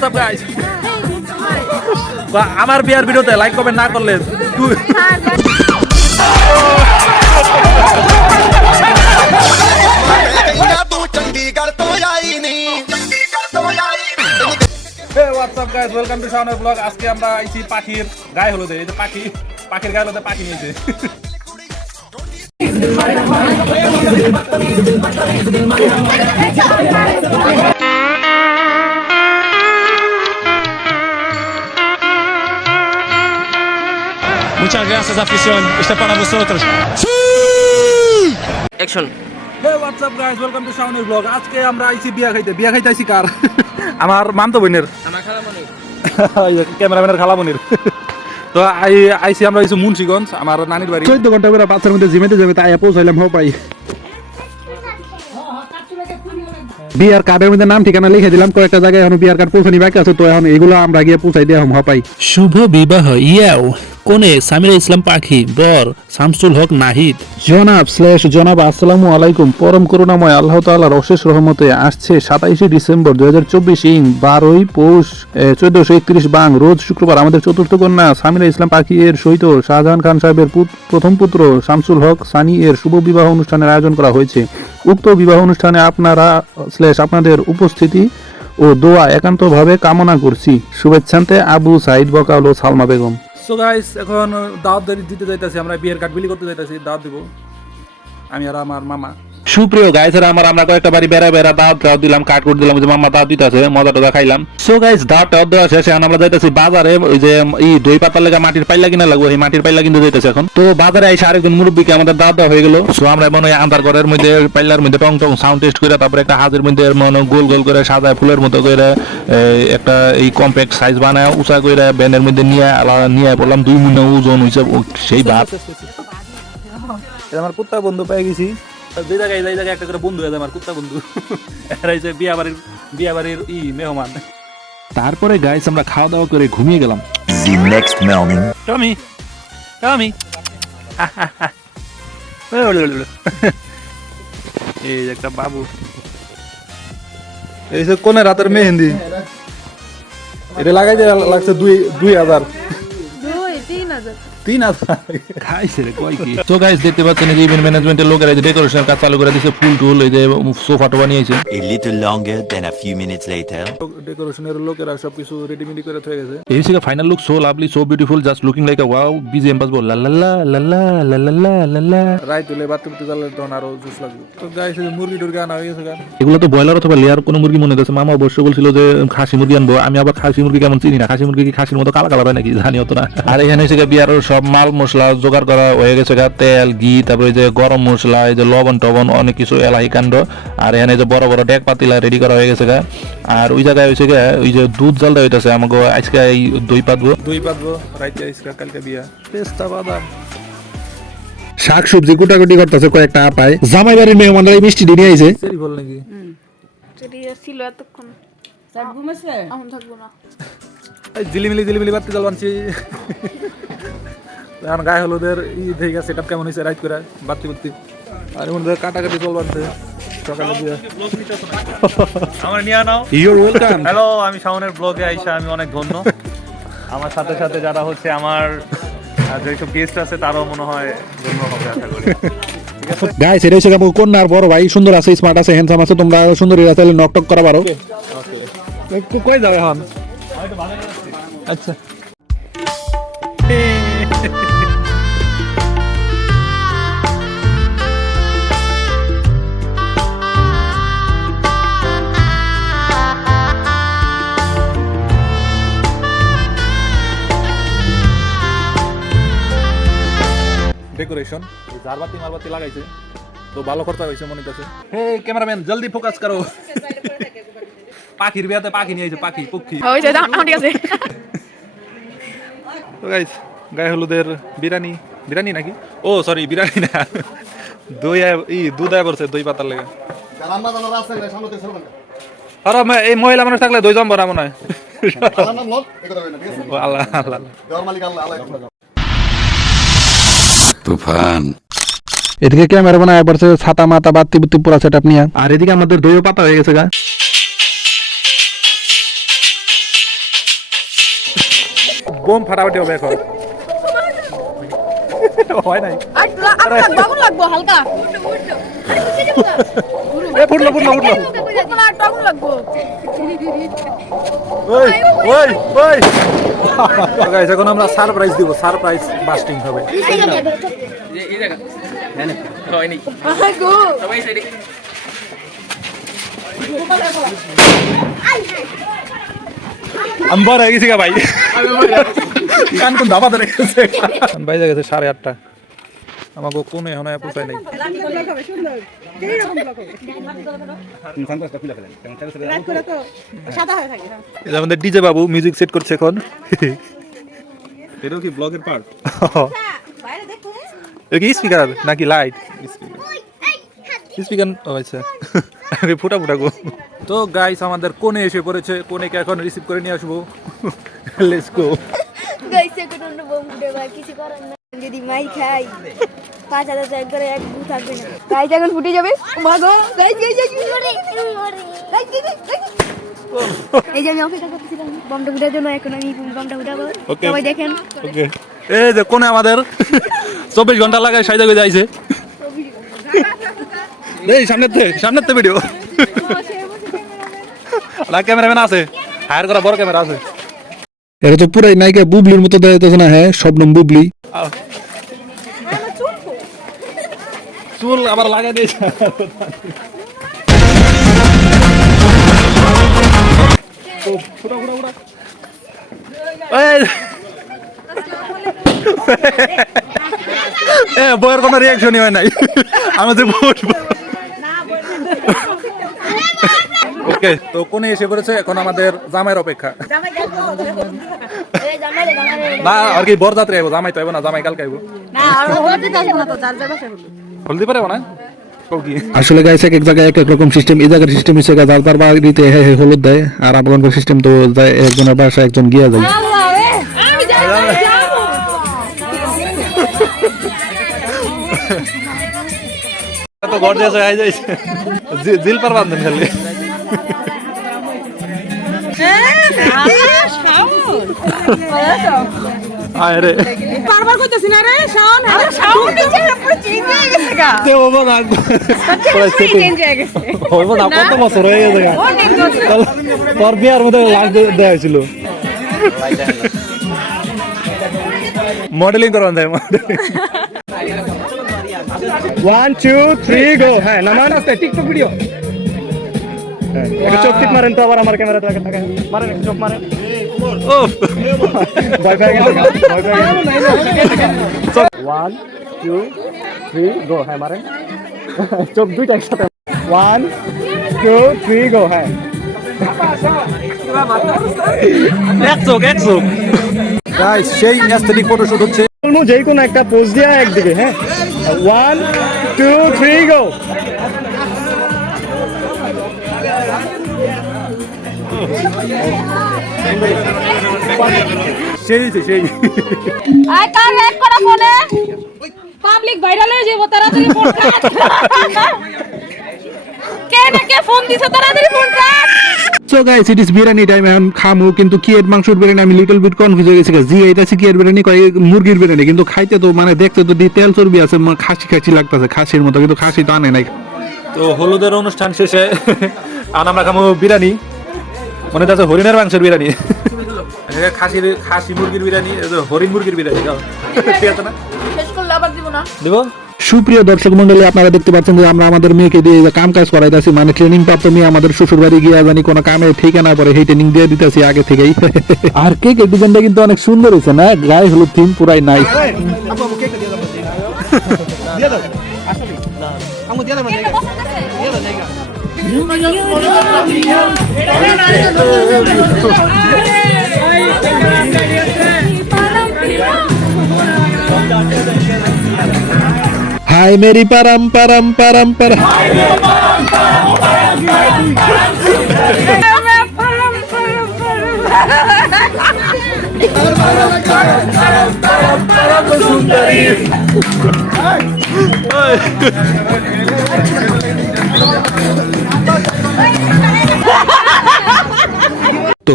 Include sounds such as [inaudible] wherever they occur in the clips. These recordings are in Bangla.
হোয়াটস আপ গাইস আমার বিয়ার ভিডিওতে লাইক কমেন্ট না করলে আজকে পাখির গায়ে হলুদে। পাখি, পাখির গায়ে হলুদে পাখি নিয়েছে। Muchas gracias, afición. Este es para vosotros. ¡Sí! Action hey WhatsApp guys welcome to শাওনের ব্লগ আজকে আমরা আইছি বিয়া খাইতে। বিয়া খাইতে আইছি কার? [laughs] আমার মামতো বোনের। আমার খালা মনে [laughs] ক্যামেরাম্যানের খালামনির [laughs] তো আই আইসি আমরা আইছি মুন্সিগঞ্জ আমার নানির বাড়ি। চোদ্দ ঘণ্টা করে বাচ্চার মধ্যে জিমেতে যাবে তাই পৌঁছাইলাম হো পাই। বিয়ার কার্ডের মধ্যে নাম ঠিকানা লিখে দিলাম কয়েকটা জায়গায় এখন বিয়ার কার্ড পৌঁছানি বাকি আছে তো এখন এগুলো আমরা গিয়ে পৌঁছাই দিয়ে হম পাই। শুভ বিবাহ ইয়াও। কোনে সামিরা ইসলাম পাখি বর শামসুল হক নাহিদ। জনাব স্ল্যাশ জনাব, আসসালামু আলাইকুম। পরম করুণাময় আল্লাহ তাআলার অশেষ রহমতে আসছে সাতাইশে ডিসেম্বর দুই হাজার চব্বিশ ইং বারোই পৌষ চোদ্দশো একত্রিশ বাং, রোজ শুক্রবার আমাদের চতুর্থ কন্যা সামিরা ইসলাম পাখি এর সহিত শাহজাহান খান সাহেবের প্রথম পুত্র শামসুল হক সানি এর শুভ বিবাহ অনুষ্ঠানের আয়োজন করা হয়েছে। উক্ত বিবাহ অনুষ্ঠানে আপনারা স্ল্যাশ আপনাদের উপস্থিতি ও দোয়া একান্তভাবে কামনা করছি। শুভেচ্ছান্তে আবু সাইদ বকাউল ও সালমা বেগম। সো গাইস এখন দাওয়াত দিতে যাইতেছি, আমরা বিয়ের কাঠ বিলি করতে যাইতেছি, দাওয়াত দিব। আমি আর আমার মামা। সুপ্রিয় গাইসের আমার, আমরা কয়েকটা বাড়ি বেড়া বেড়া দাওয়াত দাওয়াত দিলাম কাট করে দিলাম যে মাম্মা দাওয়াত দিতেছে, মজা টজা খাইলাম। সো গাইস দাওয়াত টাওয়াত দেওয়া শেষ এখন আমরা যাইতেছি বাজারে, ওই যে এই দই পাতার লেগে মাটির পাইলা কিনা লাগবে এই মাটির পাইলা কিন্তু যাইতেছে এখন। তো বাজারে এসে আরেকজন মুরব্বীকে আমাদের দাওয়াত দেওয়া হয়ে গেল। সো আমরা মনে হয় আন্ধার ঘরের মধ্যে, পাইলার মধ্যে টং টং সাউন্ড টেস্ট করে তারপরে একটা হাতের মধ্যে মনে গোল গোল করে সাদা ফুলের মতো করে একটা এই কম্প্যাক্ট সাইজ বানায়, উঁচা করে ব্যানের মধ্যে নিয়ে আলাদা নিয়ে পড়লাম দুই মিনিট ওজন হইছে সেই ভাত। আমার কুত্তা বন্ধু পেয়ে গেছি। যে জায়গায় যে জায়গায় একটা করে বন্ধু আছে আমার কুত্তা বন্ধু। এরা হচ্ছে বিয়া বাড়ির বিয়া বাড়ির ই মেহমান। তারপরে গাইস আমরা খাওয়া দাওয়া করে ঘুমিয়ে গেলাম। The next morning. Tommy Tommy. এই যে একটা বাবু। এই যে কোনে রাতের মেহেন্দি? এটা লাগাইতে লাগছে দুই দুই হাজার দুই তিন হাজার। তিন হাজার খাইছে রে কয় কি? তো গাইস দেখতে পাচ্ছেন যে ইভেন্ট ম্যানেজমেন্টের লোকেরা যে ডেকোরেশন কাজ চালু করে দিয়েছে ফুল টুল এই যে সোফা টোফা নিয়েছে। A little longer than a few minutes later. ডেকোরেশনের লোকেরা সবকিছু রেডিমেডি করে থয়ে গেছে। এই হচ্ছে final look so lovely so beautiful just looking like a wow BGM বাজবো লা লা লা লা লা লা লা লা লা লা রায় তুলে বাড়তে বাড়তে জ্বালে তখন আরও জুস লাগবে। তো গাইছে যে মুরগি টুরগি আনা হয়ে গেছে এগুলো তো ব্রয়লার অথবা লেয়ার কোনো মুরগি মনে হচ্ছে মামা অবশ্য বলছিল যে খাসি মুরগি আনব আমি আবার খাসি মুরগি কেমন চিনি না খাসি মুরগি কি খাসির মতো কালা কালা হয় নাকি? জানি অত না। আর এখানে বিয়ার সব মাল মশলা জোগাড় করা হয়ে গেছে গা তেল ঘি তারপরে এই যে গরম মশলা এই যে লবণ টবণ অনেক কিছু এলাহি কাণ্ড। আর এখানে যে বড় বড় ডেক পাতিলা রেডি করা হয়ে গেছে গা। আর ওই জায়গায় হয়েছে গা ওই যে দুধ জালটা হইতেছে আমাকে আজকে এই দই পাতবো। দুই পাতবো রাইতে আইসকা কালকে বিয়া। পেস্তা বাদাম। শাক সবজি কুটাকুটি করতেছে কয়েকটা আপায় জামাই বাড়ির মেহমানরা এই মিষ্টি দিয়ে আইছে। সেরি বল নাকি? সেটি ছিল এতক্ষণ। এখন থাকব না। এই জিলিমিলি জিলিমিলি বাড়তে জাল বানছি। এখন গায়ে হলুদের ই দেখে গেছে সেটআপ কেমন হয়েছে? রাইট করে বাড়তি বাড়তি। আর এমন ধর কাটাকাটি চল বানছে সকালে দিয়ে আমার নিয়ে নাও। ইউর ওয়েলকাম হ্যালো আমি শাওনের ব্লগে আইসা আমি অনেক ধন্য। আমার সাথে সাথে যারা হচ্ছে আমার যেসব গেস্ট আছে তারাও মনে হয় ধন্য হবে আশা করি। গাইস এটা হচ্ছে আমাকে কন্যার বড় ভাই সুন্দর আছে স্মার্ট আছে হ্যান্ডসাম আছে তোমরা সুন্দরী আছে নক টক করা পারো। কই যাবে এখন? আচ্ছা। ডেকোরেশন ঝাড়বাতি মারবাতি লাগাইছে তো ভালো খরচা হয়েছে মনে কাছে হে ক্যামেরাম্যান জলদি ফোকাস করো। পাখির বিয়াতে পাখি নিয়ে আইছে পাখি পক্ষী। হয়েছে এখন ঠিক আছে। তো গাইস গায়ে হলুদের বিরিয়ানি বিরিয়ানি নাকি? ও সরি বিরিয়ানি না। দই ই দুধ আয় পড়ছে দই পাতার লেগে। আর এই মহিলা মানুষ থাকলে দই জম্বর না মনে হয়। আল্লাহ আল্লাহ আল্লাহ। তুফান। এদিকে ক্যামেরা বানায় পড়ছে ছাতা মাতা বাতি বুতি পুরা সেট আপনি আর এদিকে আমাদের দইও পাতা হয়ে গেছে গা। বোম ফাটাফাটি হবে এখন। হয় নাই। আচ্ছা, আচ্ছা, আর বাবু লাগবো হালকা। এ, ফুটলো ফুটলো ফুটলো। ওই ওই ওই। গাইস এখন আমরা সারপ্রাইজ দিব সারপ্রাইজ বাস্টিং হবে। বড় হয়ে গেছি গা ভাই। কান কোন ধরে গেছে। বাইরে গেছে সাড়ে আটটা। আমাকে কোন এখন পোষায় নাই। আমাদের ডিজে বাবু মিউজিক সেট করছে এখন। এটাও কি ব্লগের পার্ট এটা কি স্পিকার নাকি লাইট স্পিকার ও আচ্ছা। আমি ফুটা ফুটা গো তো গাইস আমাদের কোণে এসে পড়েছে। কোণেকে এখন রিসিভ করে নিয়ে আসব। লেটস গো গাইছে কোনো বোম ফুটে কিছু করার না যদি মাই খাই পাঁচ হাজার টাকা করে এক দু থাকবে না গাইজ এখন ফুটে যাবে? মাগো গাইজ গাইজ গাইজ এই যে আমি অপেক্ষা করতেছিলাম বমটা ফুটার জন্য এখন আমি বমটা ফুটাবো। সবাই দেখেন। ওকে এই যে কোণে আমাদের? চব্বিশ ঘণ্টা লাগায় সাইজা করে যাইছে এই সামনের থেকে সামনের থেকে ভিডিও না ক্যামেরাম্যান আছে। হায়ার করা বড় ক্যামেরা আছে। এটা তো পুরাই নায়িকা বুবলির মতো দেখাইতেছে না হ্যাঁ? শবনম বুবলি। চুল আবার লাগাই দিয়েছে। বইয়ের কোনো রিয়াকশনই হয় নাই। আমি যে বসবো ওকে, তো কোনে এসে পড়েছে? এখন আমাদের জামাইয়ের অপেক্ষা। না, আর কি বরযাত্রী আইবো, জামাই তো আইবো না, জামাই কালকে আইবো। না, আর আসব না তো, যার যার বাসায় হলদি হলদি পারে না আসলে গাইছে এক এক জায়গায় এক এক রকম সিস্টেম এই জায়গার সিস্টেম হিসেবে যার তার বাড়িতে হে হে হলুদ দেয় আর আপনাদের সিস্টেম তো যায় একজনের বাসায় একজন গিয়া যায়। আমি যাব তো গর্জিয়াস হয়ে যাইছে। জি- জিল পার বান্ধন খালি। আয় রে। বারবার কইতেছি না রে শাওন আরে শাওন নিচে পুরো চেঞ্জ হয়ে গেছে গা। তে বাবা না চেঞ্জ হয়ে গেছে। হইব না কত বছর হয়ে গেছে গা। অনেক বছর। তোর বিয়ার মধ্যে লাগ দেওয়া হয়েছিল। মডেলিং করান modelling one two three go হ্যাঁ নামান আসতে টিকটক ভিডিও একটা চোখ টিক মারেন তো আবার আমার ক্যামেরা থাকে মারেন একটা চোখ মারেন। ওয়ান টু থ্রি গো হ্যাঁ। মারেন চোখ দুইটা একসাথে ওয়ান টু থ্রি গো হ্যাঁ সেই অ্যাস্থেটিক ফটোশুট হচ্ছে বলব কোনো একটা পোজ দিয়া একদিকে হ্যাঁ ওয়ান টু থ্রি গো সেই যে সেই। আয় তার রেক করা ফোনে পাবলিক ভাইরাল হয়ে যাব তাড়াতাড়ি ফোন কে না কে ফোন দিছে তাড়াতাড়ি phone cut. So guys it is biryani time খামু কিন্তু কি এর মাংসের বিরিয়ানি আমি লিটল বিট কনফিউজ হয়ে গেছি জি এটা কি এর বিরিয়ানি কয় মুরগির বিরিয়ানি কিন্তু খাইতে তো মানে দেখতে তো দি তেল চর্বি আছে খাসি খাসি লাগতেছে খাসির মতো কিন্তু খাসি তো আনে নাই। তো হলুদের অনুষ্ঠান শেষে আর আমরা খাব বিরিয়ানি। মনে হচ্ছে হরিণের মাংসের বিরিয়ানি। খাসির খাসি মুরগির বিরিয়ানি হরিণ মুরগির বিরিয়ানি খাও। ঠিক আছে না? শেষ করলে আবার দিব না। দিব? সুপ্রিয় দর্শক মন্ডলী আপনারা দেখতে পাচ্ছেন যে আমরা আমাদের মেয়েকে দিয়ে যে কাম কাজ করাইতেছি মানে ট্রেনিং প্রাপ্ত মেয়ে আমাদের শ্বশুর বাড়ি গিয়ে জানি কোনো কামে ঠিকানা পরে সেই ট্রেনিং দিয়ে দিতেছি আগে থেকেই। আর কেক ডিজাইনটা কিন্তু অনেক সুন্দর হয়েছে না? গায়ে হলুদ থিম পুরাই নাই হাই মেরি পারাম পারাম পারাম পারাম তো তো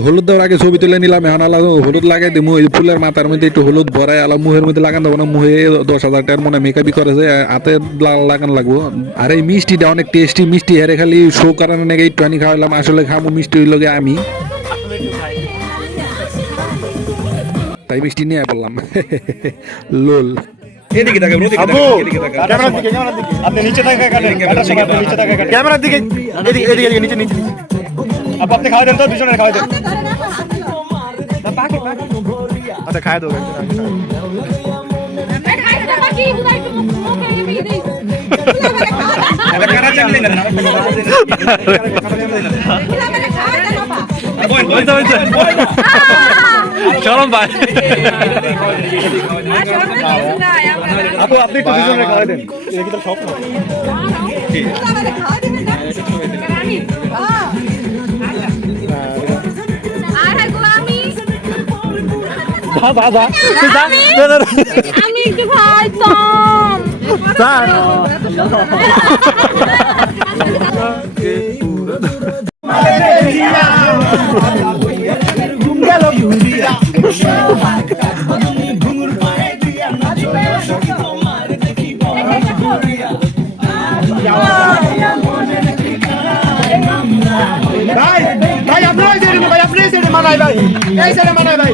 হলুদ দেওয়ার আগে ছবি তুলে নিলাম। এখন আলাদা হলুদ লাগাই দিই। মুহ ফুলের মাথার মধ্যে একটু হলুদ ভরাই আলাম মুহের মধ্যে লাগান দেবো। না মুহে দশ হাজার টাকার মনে মেকআপই করেছে হাতে লাল লাগান লাগবো। আর এই মিষ্টিটা অনেক টেস্টি মিষ্টি। হেরে খালি শো করার নাকি একটু আনি খাওয়ালাম আসলে খাব মিষ্টি হইল গে আমি। তাই মিষ্টি নিয়ে বললাম। লোল। ক্যামেরার দিকে ক্যামেরার দিকে। আপনি নিচে থেকে কাটেন ক্যামেরার নিচে ক্যামেরার দিকে এদিকে এদিকে এদিকে, নিচে নিচে। নিচে। আপু আপনি খাওয়া দেন তো দুজনের খাওয়া দেন আচ্ছা খাওয়া দেবো তো চরম ভাই আপু আপনি একটু খাওয়া দেন এটা কি তোর স্বপ্ন যা যা যা আমি একটু খাইতাম ভাই ভাই আপনার এই সাইডে ভাই এই সাইডে মানাই ভাই।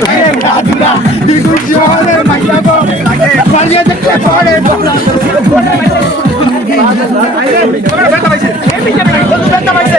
লাগে গাছরা দ্বিগুণ শহরে মাইয়া গো পালিয়ে দেখতে পড়ে বেটা পাইছে বেটা পাইছে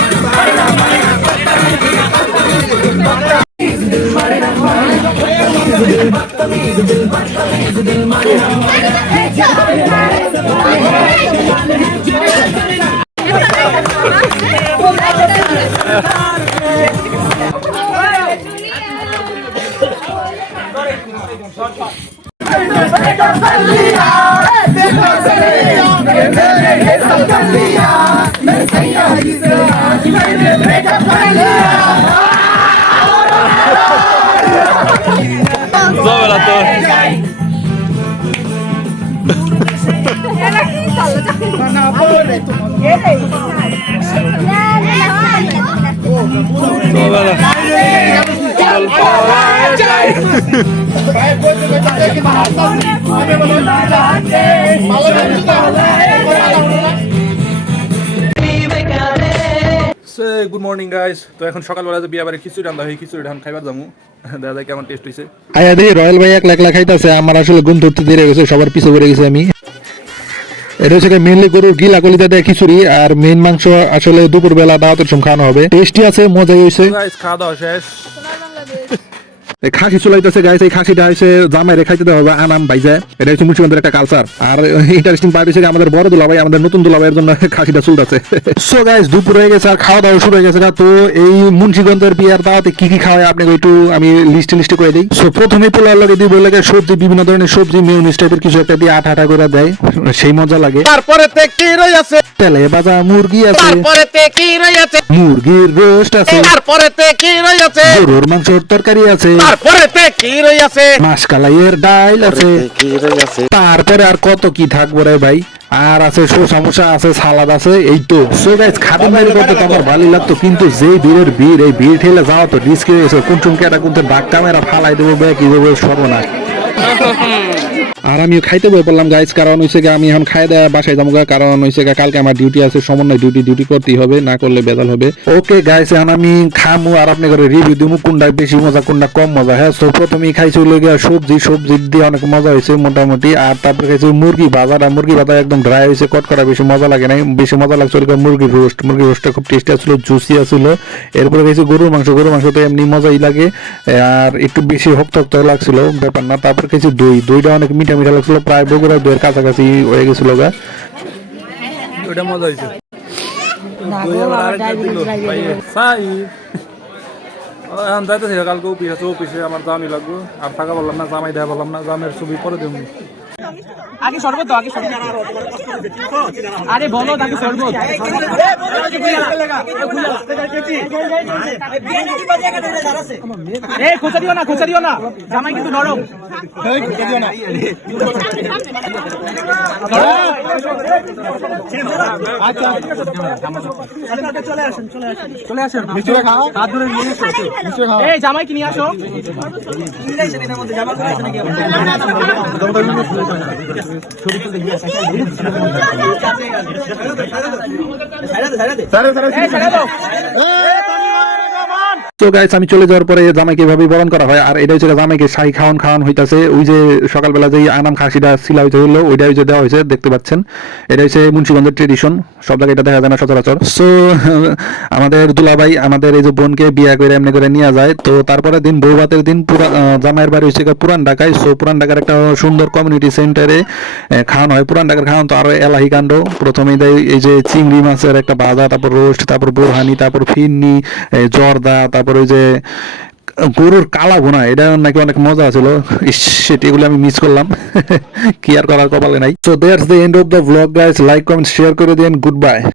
সাইডে মানাই ভাই জবেলা গুড মর্নিং গাইস তো এখন সকালবেলা যে বিয়া বাড়ি খিচুড়ি রান্না হয় খিচুড়ি ধান খাইবার যাব দেখা যায় কেমন টেস্ট হয়েছে আয়া দেখি রয়্যাল ভাই একলা একলা খাইতেছে আমার আসলে গুণ ধরতে দেরি হয়ে গেছে সবার পিছে পড়ে গেছে আমি। এটা হচ্ছে মেনলি গরুর গিলা কলিতা দেয় খিচুড়ি আর মেন মাংস আসলে দুপুর বেলা দাওয়াতের সময় খাওয়ানো হবে। টেস্টি আছে মজাই হয়েছে খাওয়া দাওয়া শেষ। এই খাসি চলাইতেছে গাইছে এই খাসিটা হচ্ছে জামাই রে খাইতে দেওয়া হবে আনাম বাইজা। এটা হচ্ছে মুন্সিগঞ্জের একটা কালচার আর ইন্টারেস্টিং পার্ট হচ্ছে আমাদের বড় দুলাভাই আমাদের নতুন দুলাভাইয়ের জন্য খাসিটা চলতেছে। সো গাইস দুপুর হয়ে গেছে আর খাওয়া দাওয়া শুরু হয়ে গেছে তো এই মুন্সিগঞ্জের বিয়ার দাওয়াতে কি কি খাওয়ায় আপনাকে একটু আমি লিস্টে লিস্টে করে দিই। সো প্রথমে পোলার লাগে দিব লাগে সবজি বিভিন্ন ধরনের সবজি মেয়নিস টাইপের কিছু একটা দিয়ে আঠা আঠা করে দেয়। সেই মজা লাগে। তারপরে তে কি রয়েছে তেলে ভাজা মুরগি আছে। তারপরে তে কি রয়েছে মুরগির রোস্ট আছে। তারপরে তে কি রয়েছে গরুর মাংসের তরকারি আছে। তারপরে তে কি মাস মাসকালাইয়ের ডাইল আছে কি রয়েছে তারপরে আর কত কি থাকব রে ভাই আর আছে সো সমস্যা আছে সালাদ আছে এই তো সো গাইস খাবার বাইরে করতে তো আমার ভালোই লাগতো কিন্তু যেই ভিড়ের ভিড় এই ভিড় ঠেলে যাওয়া তো রিস্ক এসে কোন চুমকে এটা কোন ডাক ক্যামেরা ফালাই দেবো বে কি দেবো সর্বনাশ আর আমি খাইতে বই পড়লাম গাইস কারণ গিয়ে আমি এখন খাই দেওয়া বাসায় যাব কারণ গিয়ে কালকে আমার ডিউটি আছে, সমন্বয় ডিউটি ডিউটি করতেই হবে, না করলে বেজাল হবে। ওকে গাইস এখন আমি খামু আর আপনি করে রিভিউ দিব কোনটা বেশি মজা, কোনটা কম মজা হ্যাঁ? তো প্রথমেই খাইছি গিয়ে সবজি সবজি দিয়ে অনেক মজা হয়েছে মোটামুটি, আর তারপরে খাইছি মুরগি ভাজা। আর মুরগি ভাজা একদম ড্রাই হয়েছে কটকরা বেশি মজা লাগে নাই, বেশি মজা লাগছে গিয়ে মুরগির রোস্ট মুরগির রোস্টটা খুব টেস্টি আসলো জুসি আসলো এরপরে খাইছি গরুর মাংস গরুর মাংস তো এমনি মজাই লাগে, আর একটু বেশি হক্ত হক্ত লাগছিল, ব্যাপার না। তারপর খাইছি দই, দইটা অনেক মিঠা মিঠা লাগছিল প্রায় বগুড়া দুয়ের কাছাকাছি হয়ে গেছিল গা ওটা মজা হয়েছে যাইতেছি কালকে অফিস আছে অফিসে আমার জামই লাগবো। আর থাকা বললাম না জামাই দেওয়া বললাম না জামের ছবি পরে দেবো আগে শরবত আগে শরবত আরে বলো তাকে শরবত এই খোঁচা দিও না খোঁচা দিও না জামাই কিন্তু নরম আচ্ছা চলে আসেন চলে আসেন চলে আসেন মিচুরে খাও হাত ধরে মিচুরে খাও এই জামাই কি নিয়ে আসো এই ছেড়ে দাও তো গাইস আমি চলে যাওয়ার পরে জামাইকে এভাবে বরণ করা হয়। আর এটা হচ্ছে জামাইকে শাহী খাওয়ান খাওয়ান হইতাছে। ওই যে সকালবেলা যে আনাম খাসিটা সিলা হইতে হইল ওইটা হচ্ছে দেওয়া হয়েছে দেখতে পাচ্ছেন। এটা হচ্ছে মুন্সিগঞ্জের ট্রেডিশন সব জায়গায় এটা দেখা যায় না সচরাচর। সো [laughs] আমাদের দুলাভাই আমাদের এই যে বোনকে বিয়া করে এমনি করে নিয়ে যায়। তো তারপরে দিন বৌভাতের দিন, পুরা জামাইয়ের বাড়ি হচ্ছে পুরান ঢাকায়। সো পুরান ঢাকার একটা সুন্দর কমিউনিটি সেন্টারে খাওয়ানো হয়। পুরান ঢাকার খাওয়ান তো আরও এলাহি কাণ্ড। প্রথমেই দেয় এই যে চিংড়ি মাছের একটা ভাজা, তারপর রোস্ট তারপর বোরহানি, তারপর ফিরনি জর্দা, তারপর ওই যে, গরুর কালা ভুনা এটা নাকি অনেক মজা ছিল। সেটি এগুলো আমি মিস করলাম। [laughs] কি আর করার কপালে নাই। So there's the end of the blog guys like comment share করে দেন গুড বাই